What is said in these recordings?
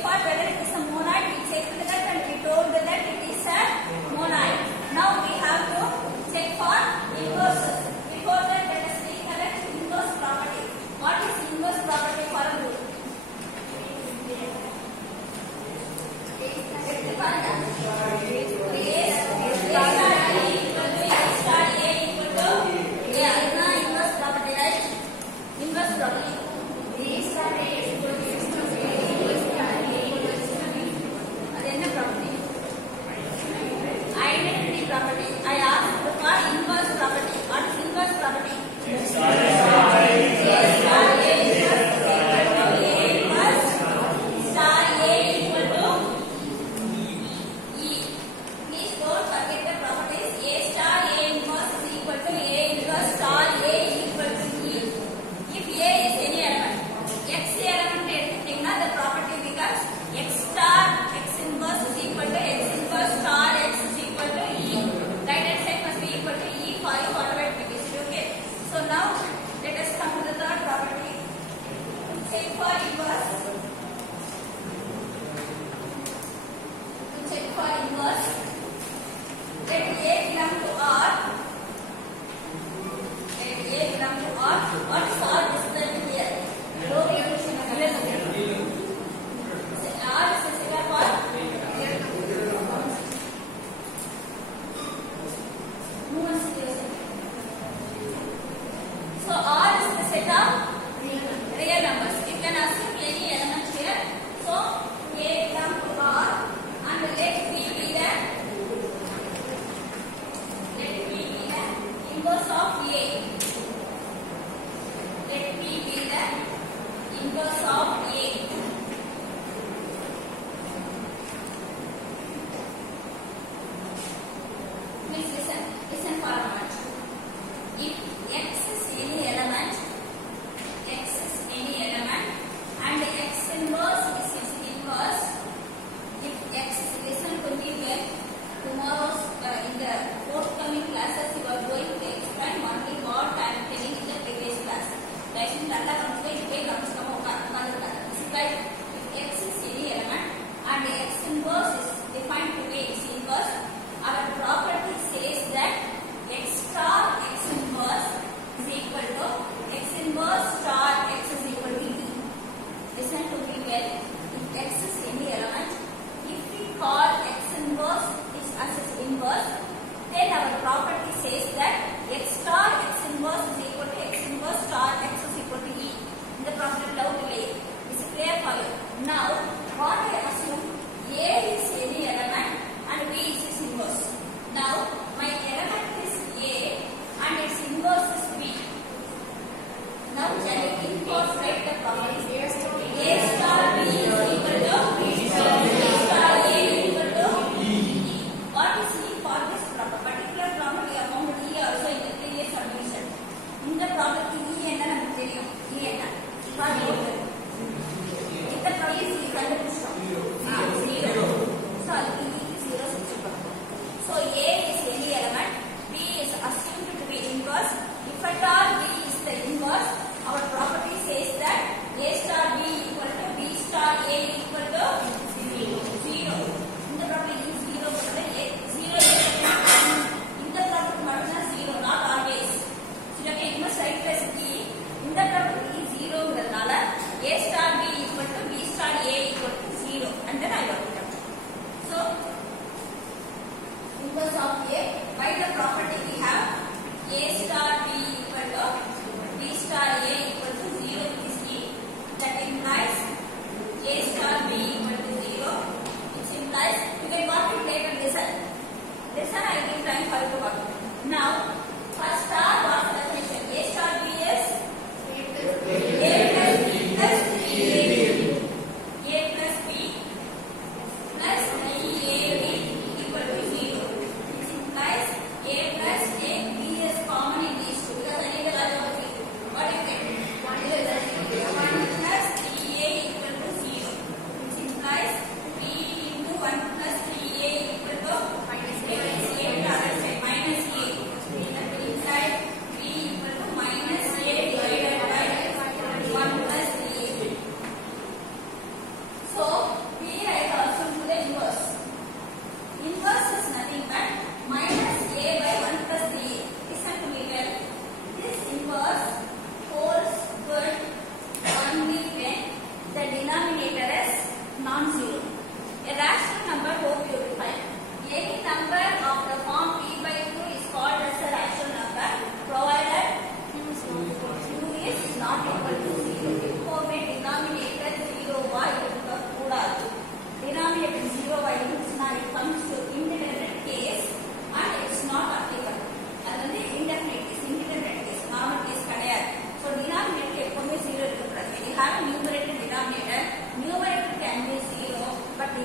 check for whether it is a monoid. We checked that and we told that it is a monoid. Now we have to check for inverses. Before that, let us recollect inverse property. What is inverse property for a group?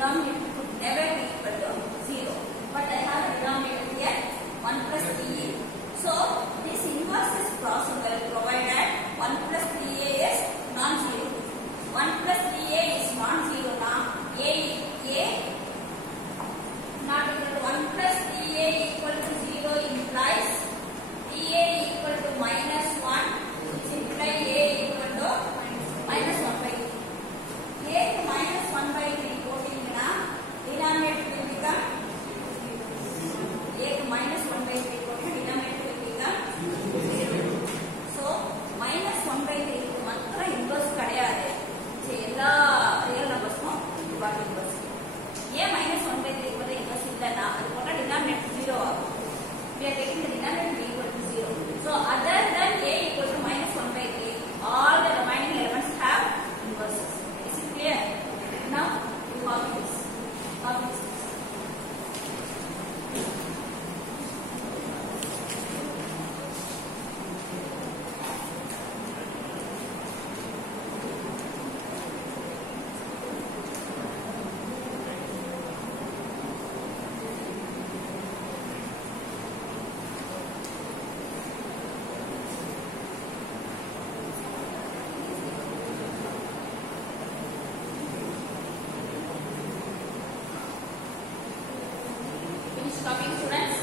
denominator could never be equal to 0. But I have a denominator here 1 plus 3a. So this inverse is possible provided 1 plus 3a is non-zero. 1 plus 3a is non-zero now. A not equal to 1 plus 3a equal to 0 implies 3a equal to minus 1, which implies a equal to minus 1 by 3. A to minus 1 by 3 putting denominator will become a to minus 1 by 3 putting denominator will become 0. So minus 1 by 3 க்கு மாத்திர inverse கிடையாது. எல்லா real numbersக்கும் இவாட் inverse. A minus 1 by 3 க்கு inverse இல்லனா அது போட்டா denominator 0 ஆகும். We are taking the denominator equal to 0. So other than a equal to minus 1 by 3, all the remaining elements have inverses. Is it clear? Now we copy this. Copy this. Copying students.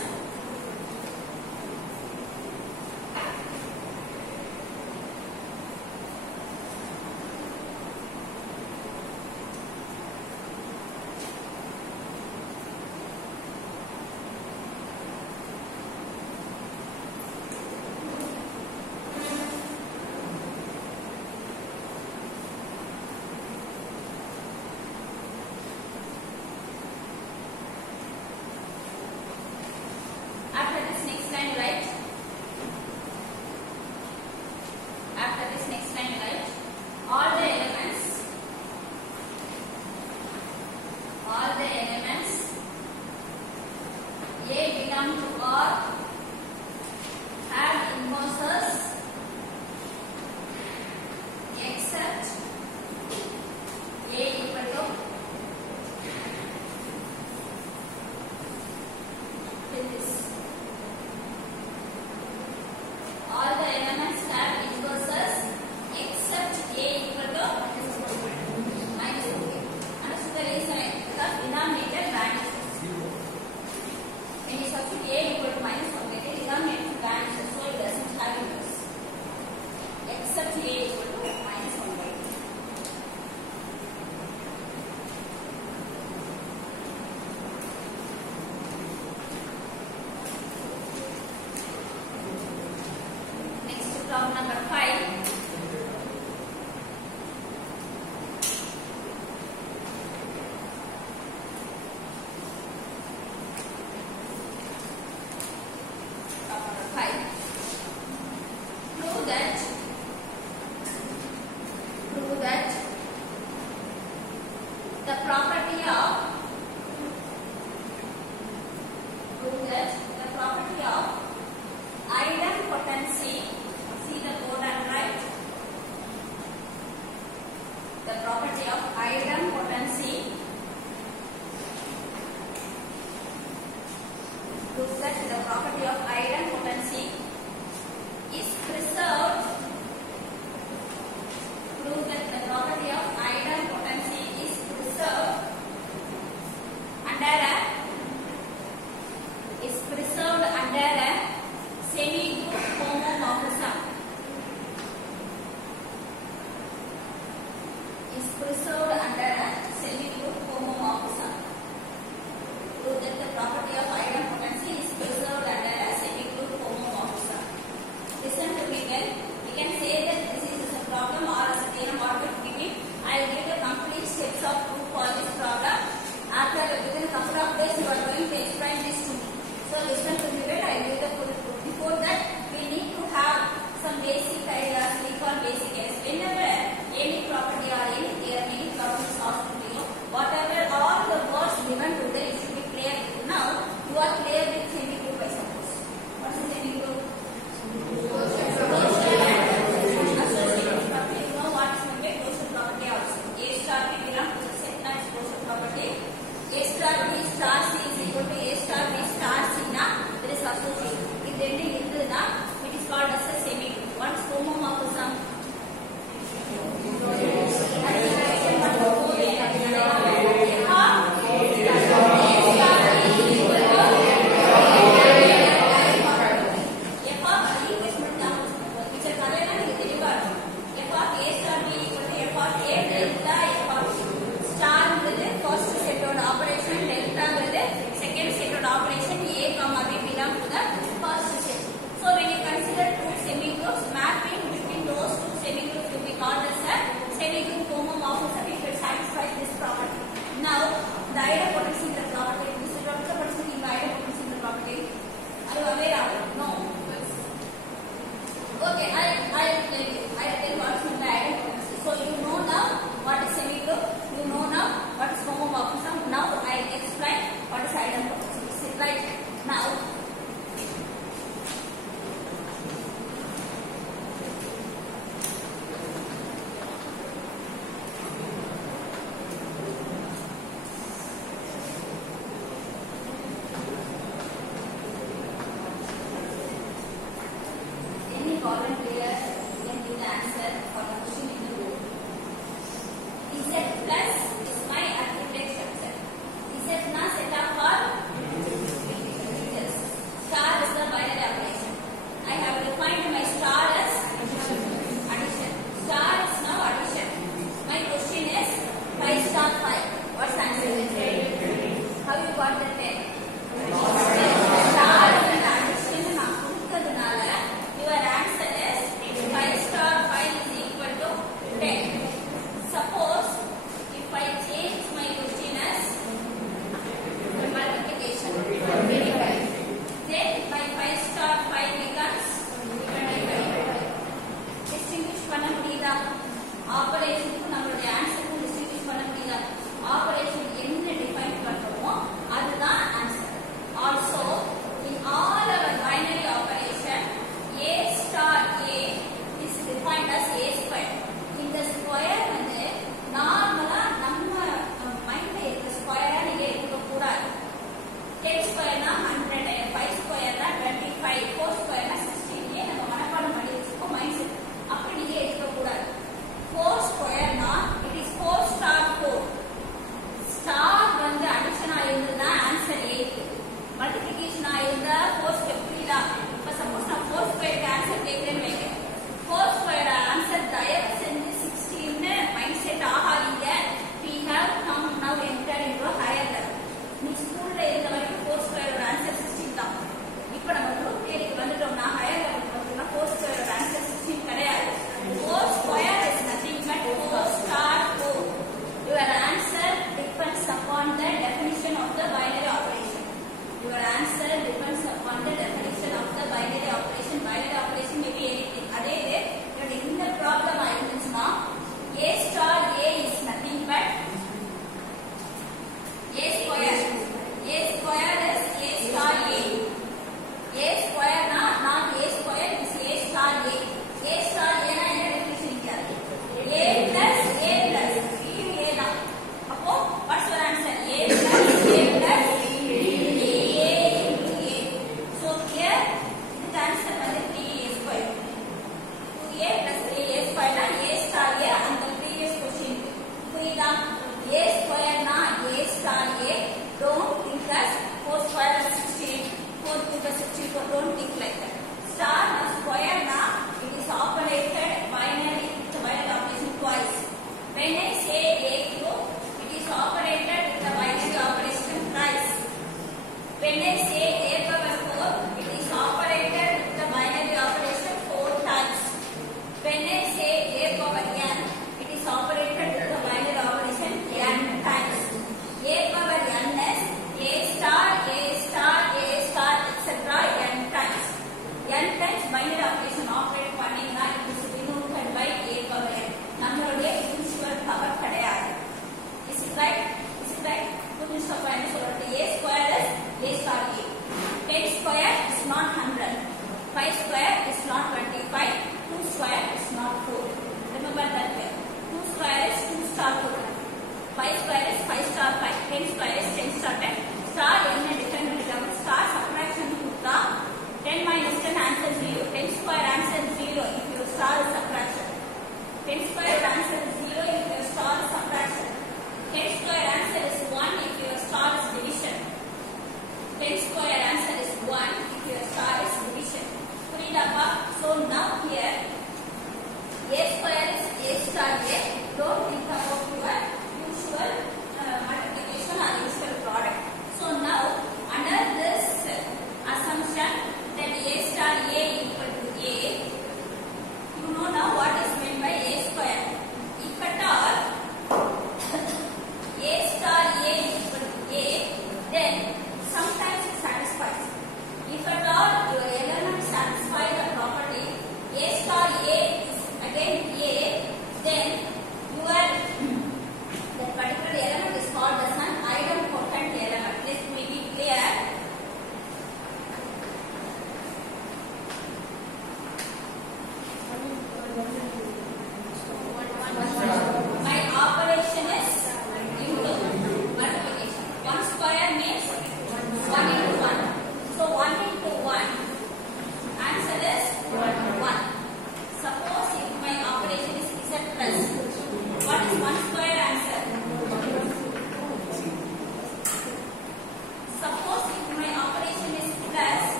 Problem number 5. Prove that the property of idempotency. See the code and write. The property of idempotency proves that the property of idempotency is preserved. Prove that the property of idempotency is preserved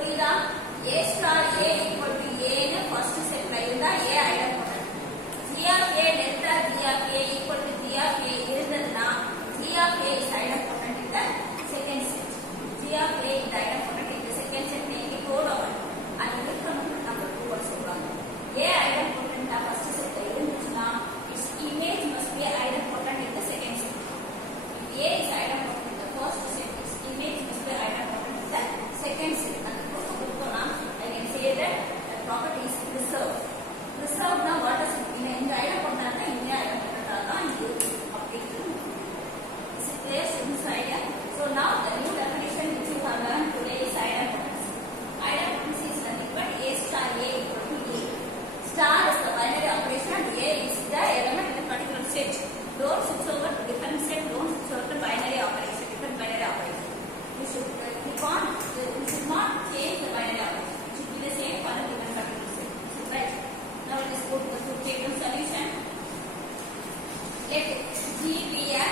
புரியுதா? A star A equal to A ன்னு first setல இருந்தா A idempotent. G of A delta G of A equal to G of A இருந்ததுன்னா G of A is idempotent in the second set. G of A is idempotent in the second set. நீங்க code ஆகும். அது இருக்கணும் நம்ம prove சொல்றாங்க. A idempotent first setல இருந்துச்சுன்னா its image must be idempotent in the second set. If A is idempotent in the first set, its image must be idempotent in the second set. And proof கொடுத்தோம்னா I can say that the property is preserved. Preserved now what does it mean? இந்த idempotent தான் இந்த idempotent தான் இது அப்படிங்கிறது. Is it clear students idea? So now the new definition which you have learned today is idempotence. Idempotence is nothing but A star A equal to A. Star is the binary operation and A is the element in a particular set. Don't switch over to different set, don't switch over to binary operation, different binary operation. You should click on, you should not change the binary operation. It should be the same for a different particular set. So, right. Now let us go to the two-table solution. Let G be a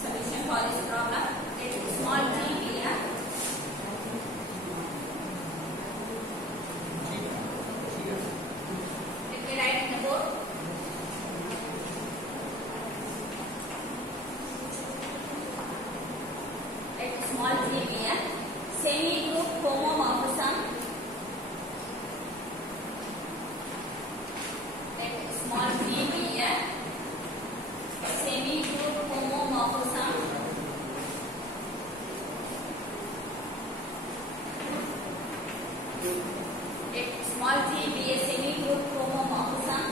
solution for this problem. Let small g be a let me write in the board. Let small g be a semi-group homomorphism. Let small g be a semi-group homomorphism. Let small g be a semi-group homomorphism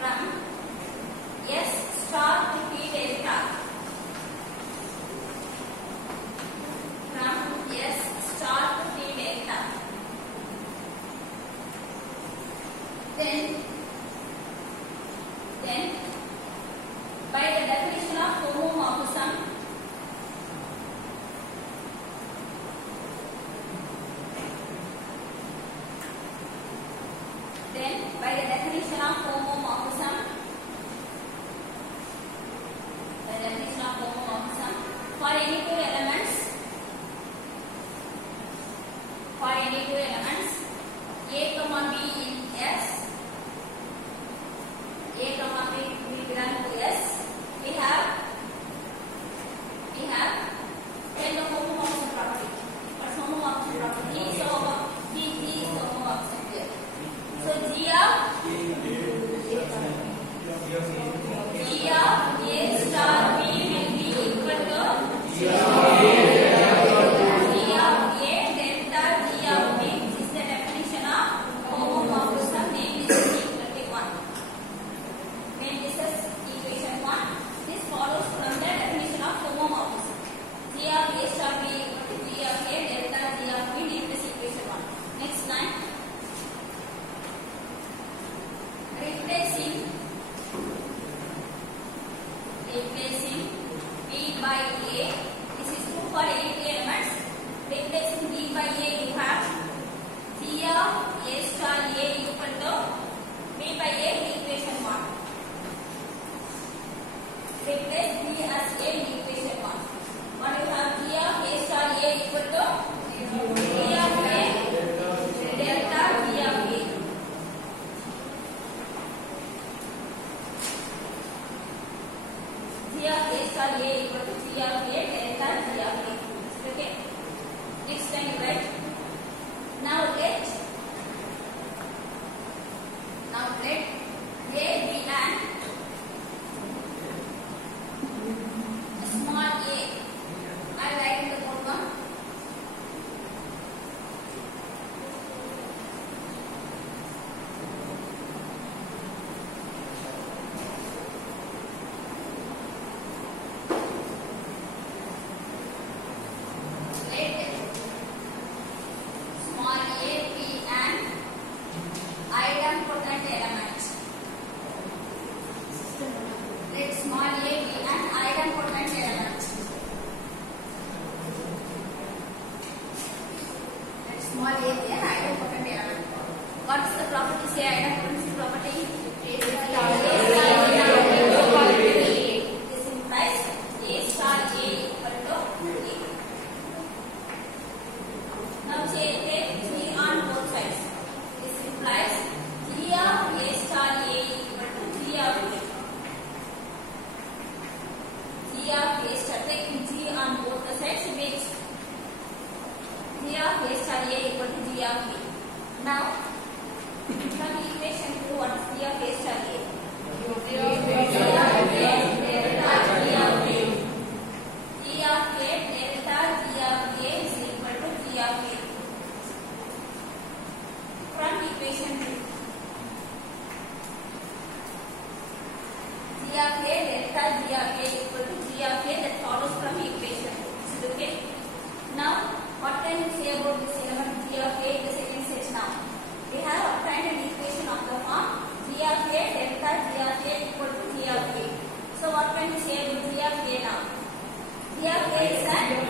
from S star to P delta. From S star to P delta. Then by the definition of homomorphism, for any two elements, A comma B in S, A comma B belong to S, we have then the homomorphism property. What's homomorphism property? So G is the homomorphism here. So G of A star B will be equal to G of A delta G of B. This is the definition of homomorphism. Name this is equation 1. Name this is equation 1. This follows from the definition of homomorphism. G of A star B equal to G of A delta G of B. Name this equation 1. Next line. Replacing B by A. This is true for any two elements. Replacing B by A, you have G of A star A equal to B by A equation 1. Replace B as A in equation 1. What you have? G of A star A equal to G of A delta G of A. G of A star A equal to G of A delta G of A. Okay. Next time you write. Now let A be an small a. I write in the board one. of A delta G of A equal to G of A that follows from equation. Is it okay? Now, what can we say about this element G of A in the second stage now? We have obtained an equation of the form G of A delta G of A equal to G of A. So, what can we say about G of A now? G of A is an